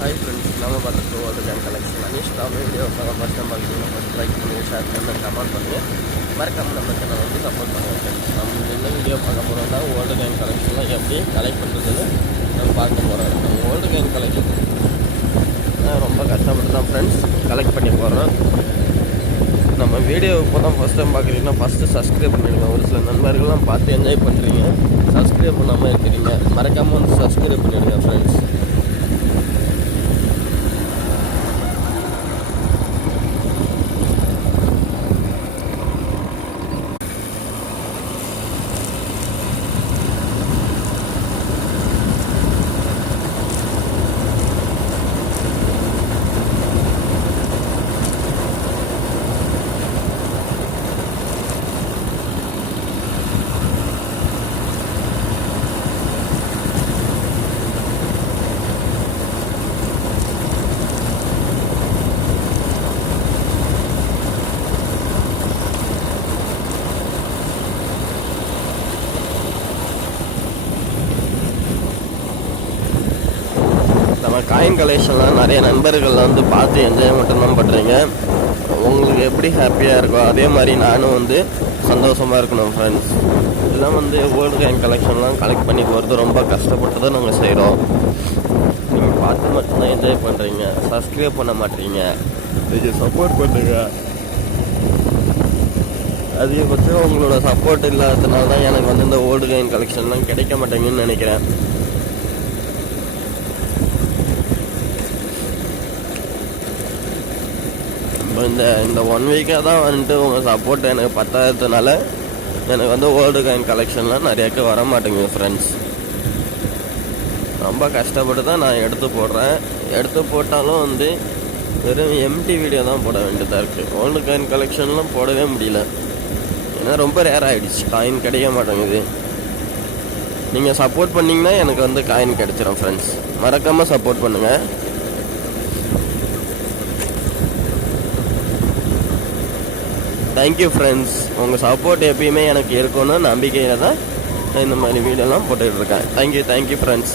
High friends नाम பார்த்துட்டு old game collection Aneesh Tamil video first time பார்க்குறீங்கன்னா ஃபர்ஸ்ட் லைக் பண்ணுங்கள் ஷேர் பண்ணுங்கள் கமெண்ட் பண்ணுங்கள் மறக்காமல் நம்ம சேனல் வந்து சப்போர்ட் பண்ணுங்கள் ஃப்ரெண்ட்ஸ். நம்ம என்ன வீடியோ பார்க்க போகிறோம்னா ஓல்டு கேம் கலெக்ஷன்லாம் எப்படி கலெக்ட் பண்ணுறதுன்னு நம்ம பார்க்க போகிறோம். நம்ம ஓல்டு கேம் கலெக்ஷன் ரொம்ப கஷ்டப்பட்டு தான் ஃப்ரெண்ட்ஸ் கலெக்ட் பண்ணி போகிறோம். நம்ம வீடியோ இப்போ தான் ஃபஸ்ட் டைம் பார்க்குறீங்கன்னா ஃபஸ்ட்டு சப்ஸ்கிரைப் பண்ணிடுங்க. ஒரு சில நண்பர்கள்லாம் பார்த்து என்ஜாய் பண்ணுறீங்க, சப்ஸ்கிரைப் பண்ணாமல் இருக்கிறீங்க, மறக்காமல் வந்து சப்ஸ்கிரைப் பண்ணிவிடுங்க ஃப்ரெண்ட்ஸ். நம்ம காயின் கலெக்ஷன்லாம் நிறைய நண்பர்கள் வந்து பார்த்து என்ஜாய் மட்டும்தான் பண்ணுறீங்க. உங்களுக்கு எப்படி ஹாப்பியாக இருக்கோ அதே மாதிரி நானும் வந்து சந்தோஷமாக இருக்கணும் ஃப்ரெண்ட்ஸ். இதெல்லாம் வந்து ஓல்டு காயின் கலெக்ஷன்லாம் கலெக்ட் பண்ணி போகிறது ரொம்ப கஷ்டப்பட்டு தான் நாங்கள் செய்கிறோம். நீங்கள் பார்த்து மட்டும்தான் என்ஜாய் பண்ணுறீங்க, சப்ஸ்கிரைப் பண்ண மாட்டீங்க, நீங்கள் சப்போர்ட் பண்ணுங்க. அதிகபட்சம் உங்களோட சப்போர்ட் இல்லாததுனால தான் எனக்கு வந்து இந்த ஓல்டு காயின் கலெக்ஷன்லாம் கிடைக்க மாட்டேங்குன்னு நினைக்கிறேன். இந்த 1 வீக்காக தான் வந்துட்டு உங்கள் சப்போர்ட் எனக்கு பத்தாததுனால எனக்கு வந்து ஓல்டு காயின் கலெக்ஷன்லாம் நிறையாக்கு வர மாட்டேங்குது ஃப்ரெண்ட்ஸ். ரொம்ப கஷ்டப்பட்டு தான் நான் எடுத்து போடுறேன். எடுத்து போட்டாலும் வந்து வெறும் எம்டி வீடியோ தான் போட வேண்டியதாக இருக்குது. ஓல்டு காயின் கலெக்ஷன்லாம் போடவே முடியல, ஏன்னா ரொம்ப ரேர் ஆகிடுச்சு, காயின் கிடைக்க மாட்டேங்குது. நீங்கள் சப்போர்ட் பண்ணிங்கன்னா எனக்கு வந்து காயின் கிடச்சிரும் ஃப்ரெண்ட்ஸ். மறக்காமல் சப்போர்ட் பண்ணுங்கள். Thank you friends. உங்கள் சப்போர்ட் எப்பயுமே எனக்கு இருக்கணும்னு நம்பிக்கையில் தான் இந்த மாதிரி வீடியோலாம் போட்டுக்கிட்டு இருக்கேன். Thank you friends.